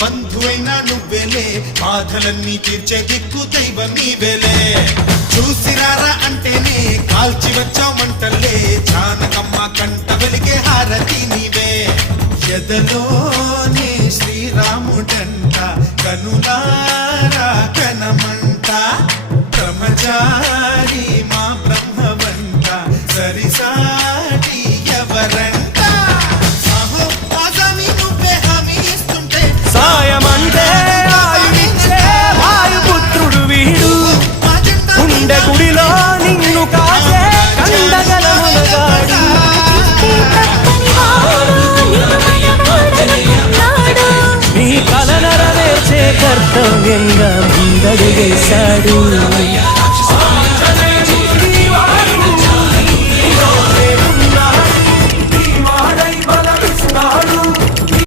బంధువైనా నువ్వేలే బాధలన్నీ తీర్చే దిక్కు దైవం నీవేలే చూసిరారా అంటేనే కాల్చి వచ్చామంటలే జానకమ్మ కంట వెలిగే హారతి నీవే ఎదలోనే శ్రీరాముడంట కనులారా కనమంట బ్రహ్మచారి మా బ్రహ్మవంట సరిసాటి ఎవరంట సాయమంటే ఆయువిచ్చే వాయుపుత్రుడు వీడు గుండె గుడిలో నిన్ను కాసే కండగల మునగాడు నీ కల నెరవేర్చే కర్తవ్యంగా ముందడుగేశాడు